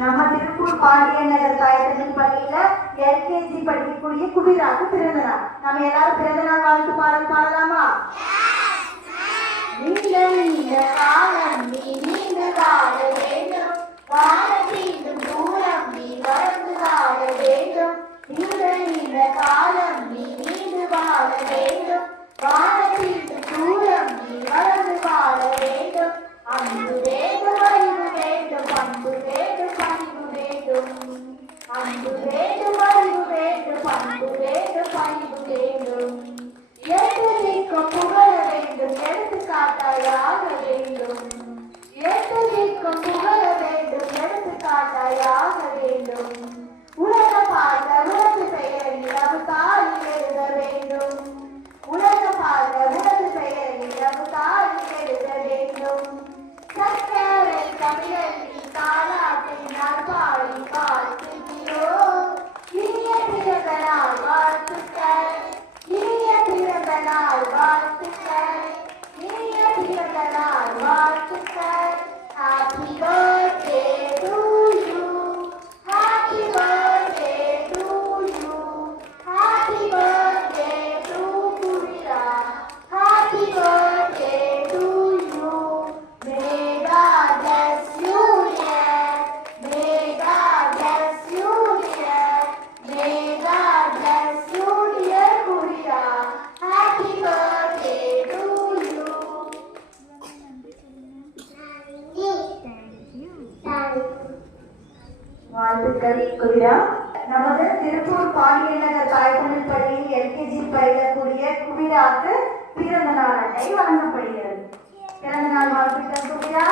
நம்ம திருப்பூர் நகர் தாயத்தமிழ் பள்ளியில எல்கேஜி படிக்கக்கூடிய குபிராக்கு பிறந்த நாள் நம்ம எல்லாரும் பிறந்த நாள் வாழ்த்து பாடல் பாடலாமா? நீண்ட காலம் நீ நீண்டு வாழ வேண்டும் வானத்தீண்டும் தூரம் நீ வளர்ந்து வாழ வேண்டும். நீண்ட நீண்ட காலம் நீ நீண்டு வாழ வேண்டும் தூரம் நீ வளர்ந்து வாழ வேண்டும். அன்பு வேண்டும் அறிவு வேண்டும் அன்பு வேண்டும் பணிவு வேண்டும் அன்பு நாள் வாழ்த்துக்கள் குவிரா நமது திருப்பூர் பாண்டியநகர் தாய்த்தமிழ் பள்ளியில் எல்கேஜி பயிலக்கூடிய குவிராக்கு பிறந்த நாள் அட்டை வழங்கப்படுகிறது. பிறந்த நாள் வாழ்த்துக்கள் குவிரா